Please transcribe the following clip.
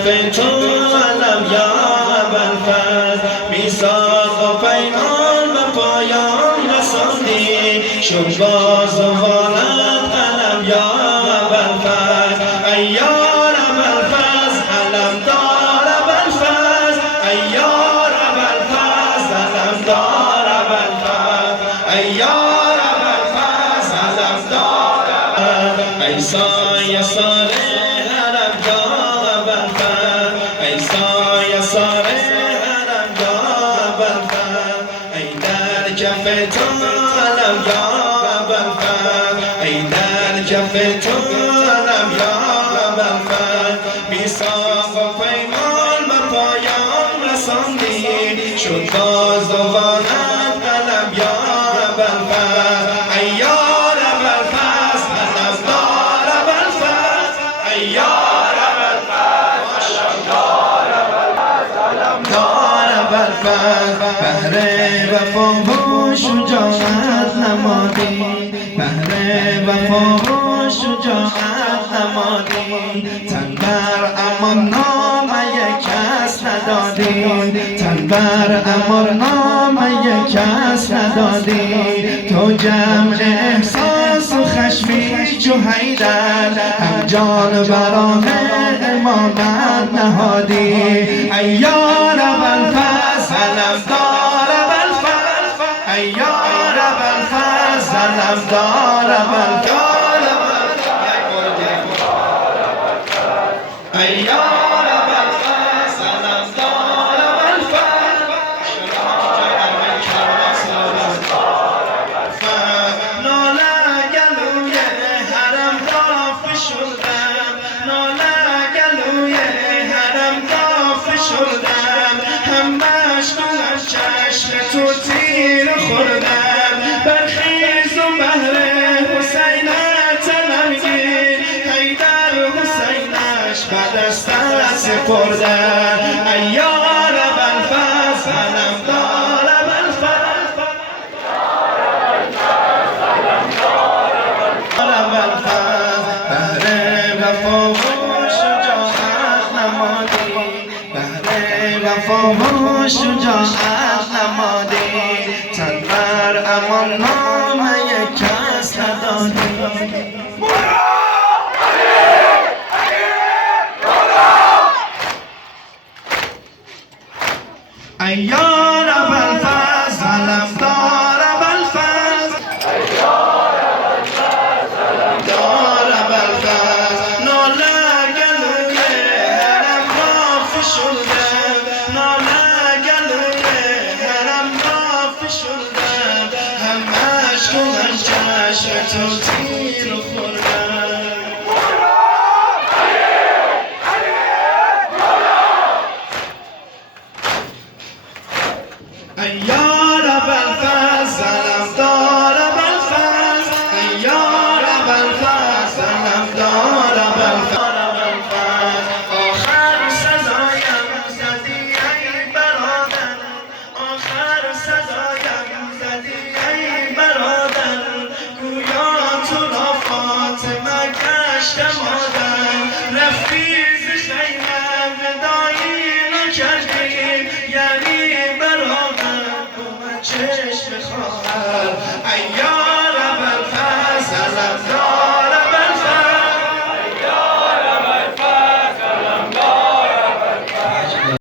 کف تو علم یا ابوالفضل، میثاق و پیمان به پایان رساندی، شد باز و والد علم یا ابوالفضل. ای یار ابوالفضل علم دار ابوالفضل، ای یار ابوالفضل علم دار ابوالفضل، ای یار ابوالفضل علم دار ابوالفضل. ای سایه ساره علم یا ابوالفضل، ای سایه ساره علم یا ابوالفضل، ای در کف تو علم یا ابوالفضل، ای در کف تو علم یا ابوالفضل. میثاق و پیمان به پایان رساندی، شد باز و والد علم یا ابوالفضل. ای یار ابوالفضل علم دار ابوالفضل، ای یار ابوالفضل علم دار ابوالفضل. بهر وفا و شجاعت نمادی، بهر وفا و شجاعت نمادی، تن بر امان نامه کس ندادی، تن بر امان نامه کس ندادی. تو جمع احساس و خشمی چو حیدر، هم جان برای امامت نهادی. ای یار ابوالفضل علم دار ابوالفضل، ای یار ابوالفضل علم دار ابوالفضل، ای یار ابوالفضل علم دار ابوالفضل. ناله گلوی حرم را فشردم، ناله گلوی حرم را فشردم، همش از چشم تو تیر خوردم. برخیز و بهر حسینت طلبگیر، حیدر حسینش به دستت سپردن. ای یار ابوالفضل علم دار ابوالفضل، بهر وفا و شجاعت نمادی، بهر وفا و شجاعت نمادی، تن بر امان نامه کس ندادی. ای یار ابوالفضل علم دار ابوالفضل، ای یار ابوالفضل علم دار ابوالفضل. ناله گلوی حرم را فشردم، ناله گلوی حرم را فشردم، همش از چشم تو تیر خوردم. ای یار ابوالفضل علم دار ابوالفضل، ای یار ابوالفضل علم دار ابوالفضل. آخر سزایم زدی ای برادر، آخر سزایم زدی ای برادر، گویا تو را فاطمه گشت مادر. رفتی ز خیمه وداعی نکردی، یعنی چشم خواهر. ای